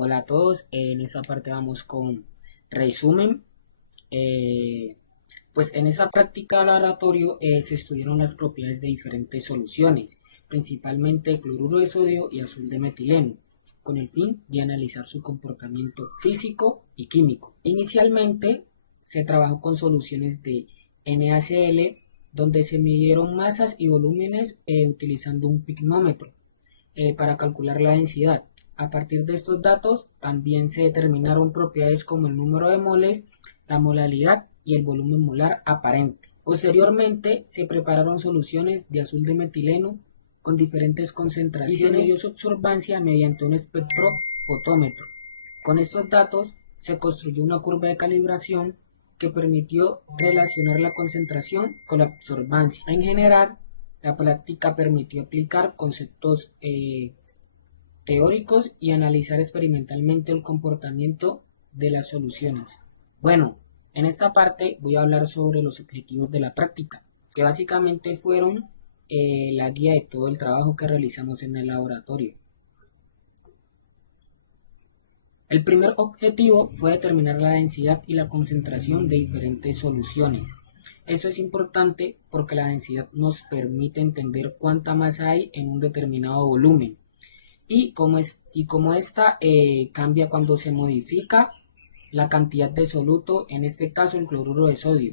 Hola a todos, en esta parte vamos con resumen. Eh, pues en esa práctica de laboratorio se estudiaron las propiedades de diferentes soluciones, principalmente cloruro de sodio y azul de metileno, con el fin de analizar su comportamiento físico y químico. Inicialmente se trabajó con soluciones de NaCl, donde se midieron masas y volúmenes utilizando un pignómetro para calcular la densidad. A partir de estos datos también se determinaron propiedades como el número de moles, la molaridad y el volumen molar aparente. Posteriormente se prepararon soluciones de azul de metileno con diferentes concentraciones y se midió su absorbancia mediante un espectrofotómetro. Con estos datos se construyó una curva de calibración que permitió relacionar la concentración con la absorbancia. En general, la práctica permitió aplicar conceptos teóricos y analizar experimentalmente el comportamiento de las soluciones. Bueno, en esta parte voy a hablar sobre los objetivos de la práctica, que básicamente fueron la guía de todo el trabajo que realizamos en el laboratorio. El primer objetivo fue determinar la densidad y la concentración de diferentes soluciones. Eso es importante porque la densidad nos permite entender cuánta masa hay en un determinado volumen y cómo esta cambia cuando se modifica la cantidad de soluto, en este caso el cloruro de sodio.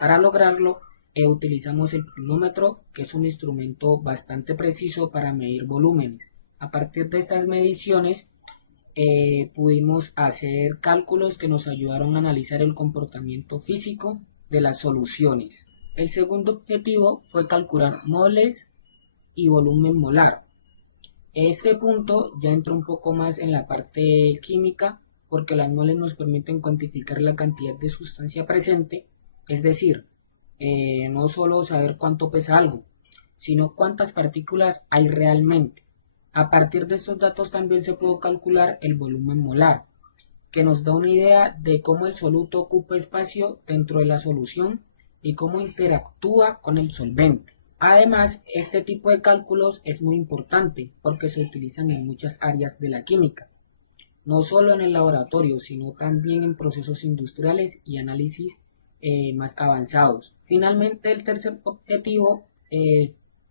Para lograrlo utilizamos el pignómetro, que es un instrumento bastante preciso para medir volúmenes. A partir de estas mediciones pudimos hacer cálculos que nos ayudaron a analizar el comportamiento físico de las soluciones. El segundo objetivo fue calcular moles y volumen molar. Este punto ya entra un poco más en la parte química porque las moles nos permiten cuantificar la cantidad de sustancia presente, es decir, no solo saber cuánto pesa algo, sino cuántas partículas hay realmente. A partir de estos datos también se puede calcular el volumen molar, que nos da una idea de cómo el soluto ocupa espacio dentro de la solución y cómo interactúa con el solvente. Además, este tipo de cálculos es muy importante porque se utilizan en muchas áreas de la química, no solo en el laboratorio, sino también en procesos industriales y análisis más avanzados. Finalmente, el tercer objetivo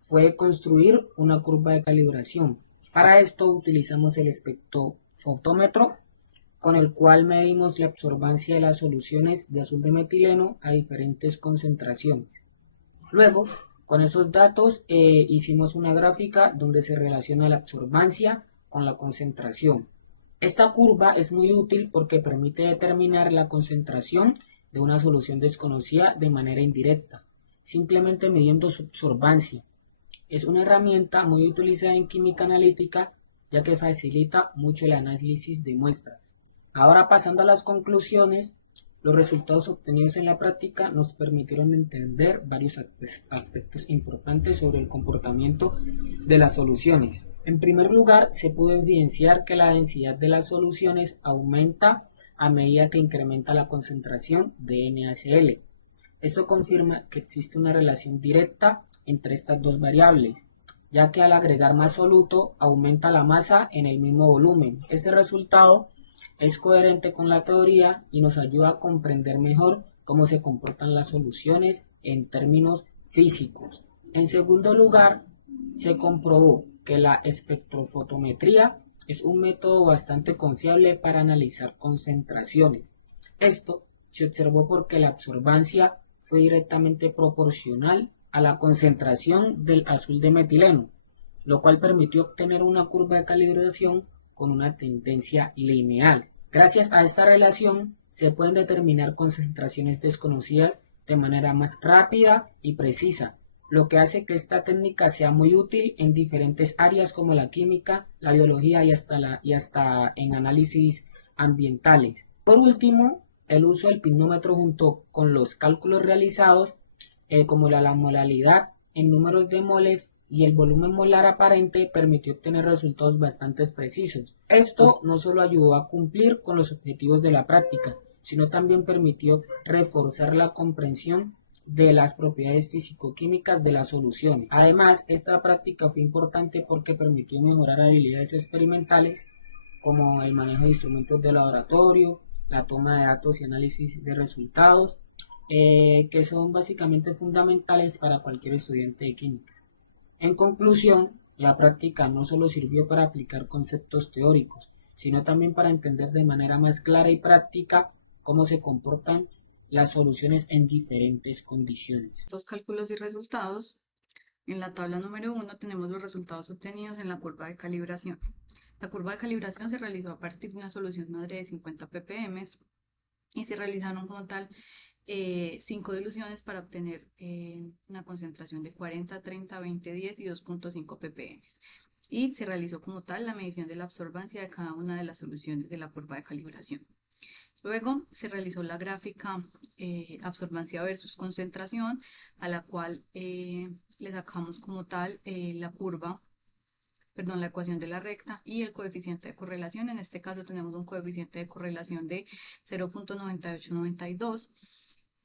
fue construir una curva de calibración. Para esto utilizamos el espectrofotómetro, con el cual medimos la absorbancia de las soluciones de azul de metileno a diferentes concentraciones. Luego, con esos datos hicimos una gráfica donde se relaciona la absorbancia con la concentración. Esta curva es muy útil porque permite determinar la concentración de una solución desconocida de manera indirecta, simplemente midiendo su absorbancia. Es una herramienta muy utilizada en química analítica ya que facilita mucho el análisis de muestras. Ahora pasando a las conclusiones, los resultados obtenidos en la práctica nos permitieron entender varios aspectos importantes sobre el comportamiento de las soluciones. En primer lugar, se pudo evidenciar que la densidad de las soluciones aumenta a medida que incrementa la concentración de NaCl. Esto confirma que existe una relación directa entre estas dos variables, ya que al agregar más soluto aumenta la masa en el mismo volumen. Este resultado es coherente con la teoría y nos ayuda a comprender mejor cómo se comportan las soluciones en términos físicos. En segundo lugar, se comprobó que la espectrofotometría es un método bastante confiable para analizar concentraciones. Esto se observó porque la absorbancia fue directamente proporcional a la concentración del azul de metileno, lo cual permitió obtener una curva de calibración con una tendencia lineal. Gracias a esta relación se pueden determinar concentraciones desconocidas de manera más rápida y precisa, lo que hace que esta técnica sea muy útil en diferentes áreas como la química, la biología y hasta en análisis ambientales. Por último, el uso del pignómetro junto con los cálculos realizados como la molaridad en números de moles y el volumen molar aparente permitió obtener resultados bastante precisos. Esto no solo ayudó a cumplir con los objetivos de la práctica, sino también permitió reforzar la comprensión de las propiedades físico-químicas de las soluciones. Además, esta práctica fue importante porque permitió mejorar habilidades experimentales como el manejo de instrumentos de laboratorio, la toma de datos y análisis de resultados, que son básicamente fundamentales para cualquier estudiante de química. En conclusión, la práctica no solo sirvió para aplicar conceptos teóricos, sino también para entender de manera más clara y práctica cómo se comportan las soluciones en diferentes condiciones. Dos cálculos y resultados. En la tabla número 1 tenemos los resultados obtenidos en la curva de calibración. La curva de calibración se realizó a partir de una solución madre de 50 ppm y se realizaron como tal 5 diluciones para obtener una concentración de 40, 30, 20, 10 y 2.5 ppm. Y se realizó como tal la medición de la absorbancia de cada una de las soluciones de la curva de calibración. Luego se realizó la gráfica absorbancia versus concentración, a la cual le sacamos como tal la ecuación de la recta y el coeficiente de correlación. En este caso tenemos un coeficiente de correlación de 0.9892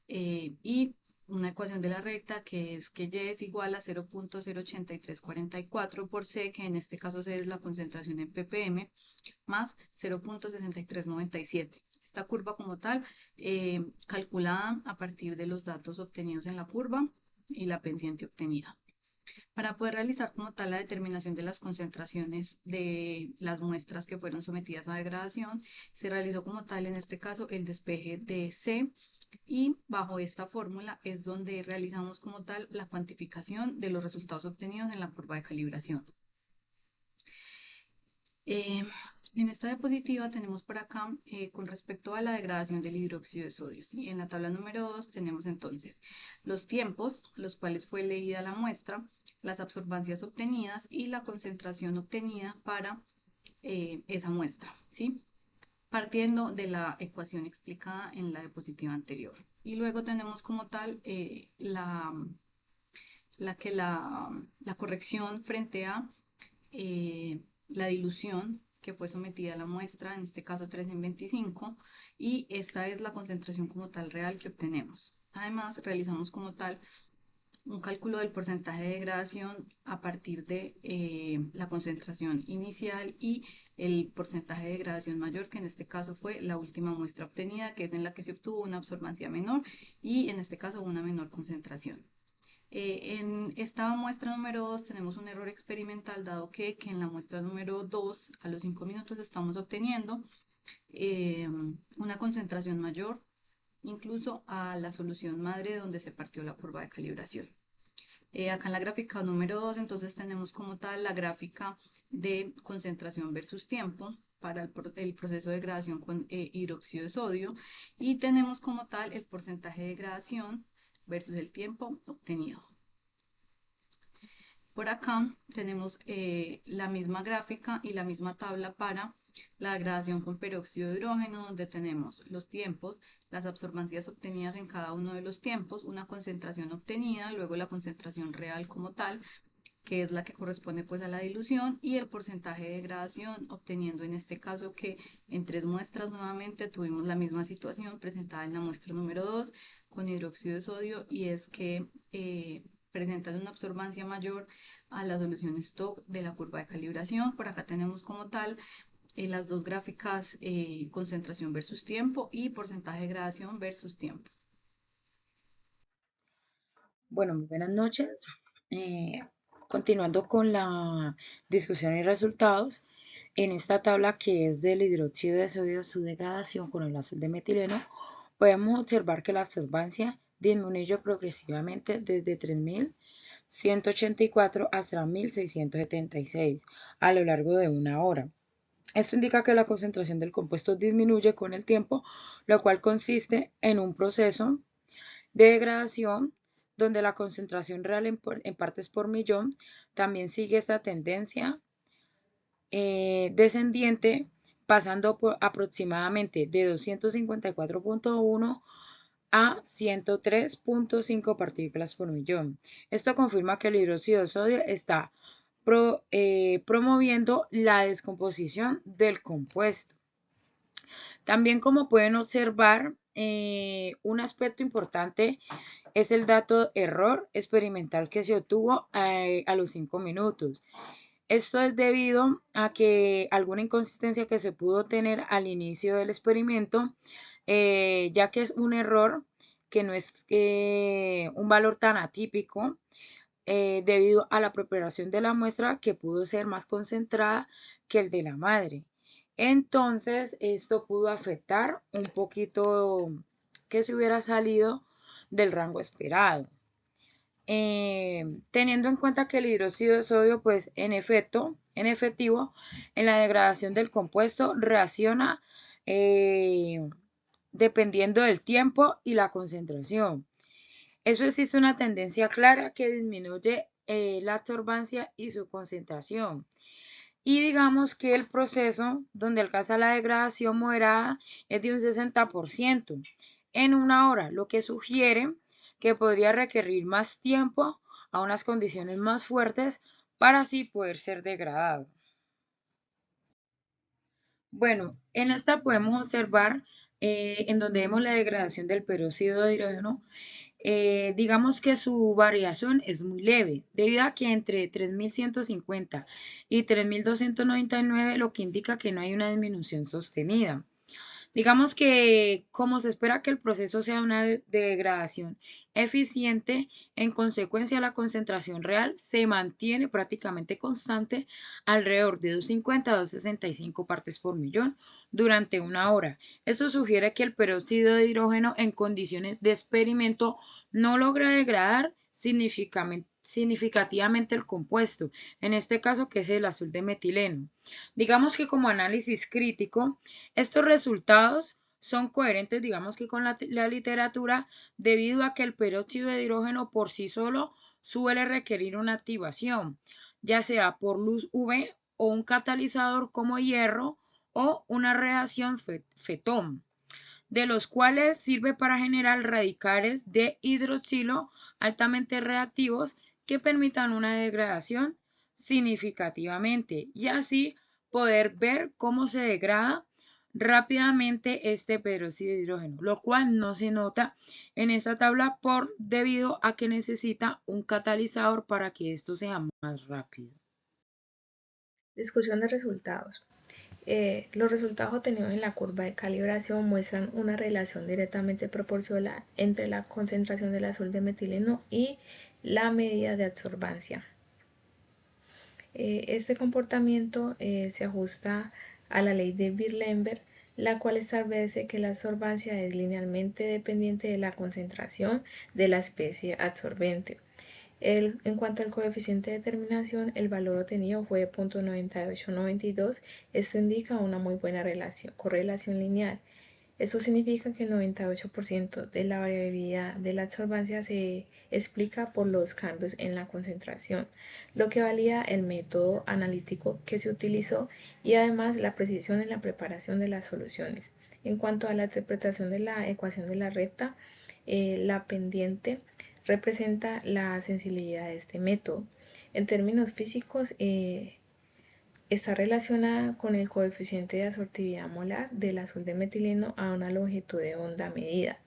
y una ecuación de la recta que es que Y es igual a 0.08344 por C, que en este caso C es la concentración en ppm, más 0.6397. Esta curva como tal, calculada a partir de los datos obtenidos en la curva y la pendiente obtenida. Para poder realizar como tal la determinación de las concentraciones de las muestras que fueron sometidas a degradación, se realizó como tal en este caso el despeje de C, y bajo esta fórmula es donde realizamos como tal la cuantificación de los resultados obtenidos en la curva de calibración. Eh, en esta diapositiva tenemos por acá con respecto a la degradación del hidróxido de sodio, ¿sí? En la tabla número 2 tenemos entonces los tiempos, los cuales fue leída la muestra, las absorbancias obtenidas y la concentración obtenida para esa muestra, ¿sí? Partiendo de la ecuación explicada en la diapositiva anterior. Y luego tenemos como tal la corrección frente a la dilución que fue sometida a la muestra, en este caso 3 en 25, y esta es la concentración como tal real que obtenemos. Además, realizamos como tal un cálculo del porcentaje de degradación a partir de la concentración inicial y el porcentaje de degradación mayor, que en este caso fue la última muestra obtenida, que es en la que se obtuvo una absorbancia menor y en este caso una menor concentración. En esta muestra número 2 tenemos un error experimental, dado que en la muestra número 2 a los 5 minutos estamos obteniendo una concentración mayor incluso a la solución madre donde se partió la curva de calibración. Acá en la gráfica número 2 entonces tenemos como tal la gráfica de concentración versus tiempo para el proceso de degradación con hidróxido de sodio, y tenemos como tal el porcentaje de degradación versus el tiempo obtenido. Por acá tenemos la misma gráfica y la misma tabla para la degradación con peróxido de hidrógeno, donde tenemos los tiempos, las absorbancias obtenidas en cada uno de los tiempos, una concentración obtenida, luego la concentración real como tal, que es la que corresponde pues a la dilución, y el porcentaje de degradación, obteniendo en este caso que en 3 muestras nuevamente tuvimos la misma situación presentada en la muestra número 2 con hidróxido de sodio, y es que presentan una absorbancia mayor a la solución stock de la curva de calibración. Por acá tenemos como tal las dos gráficas, concentración versus tiempo y porcentaje de degradación versus tiempo. Bueno, muy buenas noches. Eh, Continuando con la discusión y resultados, en esta tabla que es del hidróxido de sodio, su degradación con el azul de metileno, podemos observar que la absorbancia disminuye progresivamente desde 3184 hasta 1676 a lo largo de una hora. Esto indica que la concentración del compuesto disminuye con el tiempo, lo cual consiste en un proceso de degradación donde la concentración real en partes por millón también sigue esta tendencia descendiente, pasando por aproximadamente de 254.1 a 103.5 partículas por millón. Esto confirma que el hidróxido de sodio está promoviendo la descomposición del compuesto. También, como pueden observar, un aspecto importante es el dato error experimental que se obtuvo a los 5 minutos. Esto es debido a que alguna inconsistencia que se pudo tener al inicio del experimento, ya que es un error que no es un valor tan atípico, debido a la preparación de la muestra que pudo ser más concentrada que el de la madre. Entonces, esto pudo afectar un poquito que se hubiera salido del rango esperado. Teniendo en cuenta que el hidróxido de sodio, pues en efectivo, en la degradación del compuesto reacciona dependiendo del tiempo y la concentración. Eso existe una tendencia clara que disminuye la absorbancia y su concentración. Y digamos que el proceso donde alcanza la degradación moderada es de un 60% en una hora, lo que sugiere que podría requerir más tiempo a unas condiciones más fuertes para así poder ser degradado. Bueno, en esta podemos observar en donde vemos la degradación del peróxido de hidrógeno. Digamos que su variación es muy leve, debido a que entre 3150 y 3299, lo que indica que no hay una disminución sostenida. Digamos que como se espera que el proceso sea una degradación eficiente, en consecuencia la concentración real se mantiene prácticamente constante alrededor de 250 a 265 partes por millón durante una hora. Esto sugiere que el peróxido de hidrógeno en condiciones de experimento no logra degradar significativamente el compuesto, en este caso que es el azul de metileno. Digamos que como análisis crítico, estos resultados son coherentes, digamos que con la literatura, debido a que el peróxido de hidrógeno por sí solo suele requerir una activación, ya sea por luz UV o un catalizador como hierro o una reacción fetón, de los cuales sirve para generar radicales de hidroxilo altamente reactivos que permitan una degradación significativamente y así poder ver cómo se degrada rápidamente este peróxido de hidrógeno, lo cual no se nota en esta tabla debido a que necesita un catalizador para que esto sea más rápido. Discusión de resultados. Los resultados obtenidos en la curva de calibración muestran una relación directamente proporcional entre la concentración del azul de metileno y la medida de absorbancia. Este comportamiento se ajusta a la ley de Beer-Lemberg, la cual establece que la absorbancia es linealmente dependiente de la concentración de la especie absorbente. En cuanto al coeficiente de determinación, el valor obtenido fue de 0.9892. Esto indica una muy buena correlación lineal. Esto significa que el 98% de la variabilidad de la absorbancia se explica por los cambios en la concentración, lo que valida el método analítico que se utilizó y además la precisión en la preparación de las soluciones. En cuanto a la interpretación de la ecuación de la recta, la pendiente representa la sensibilidad de este método. En términos físicos, está relacionada con el coeficiente de absortividad molar del azul de metileno a una longitud de onda medida.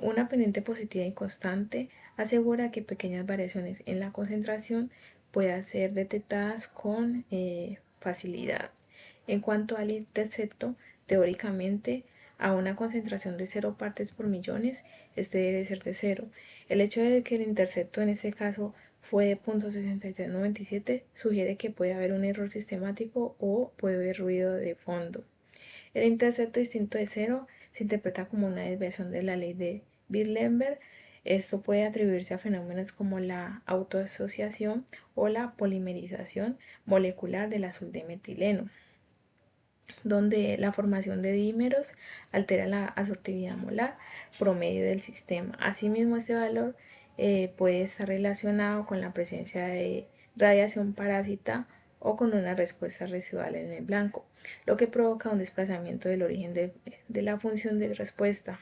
Una pendiente positiva y constante asegura que pequeñas variaciones en la concentración puedan ser detectadas con facilidad. En cuanto al intercepto, teóricamente, a una concentración de 0 partes por millones, este debe ser de 0. El hecho de que el intercepto en este caso fue de 0.6397 sugiere que puede haber un error sistemático o puede haber ruido de fondo. El intercepto distinto de 0 se interpreta como una desviación de la ley de Beer-Lemberg. Esto puede atribuirse a fenómenos como la autoasociación o la polimerización molecular del azul de metileno, donde la formación de dímeros altera la absortividad molar promedio del sistema. Asimismo, este valor puede estar relacionado con la presencia de radiación parásita o con una respuesta residual en el blanco, lo que provoca un desplazamiento del origen de la función de respuesta.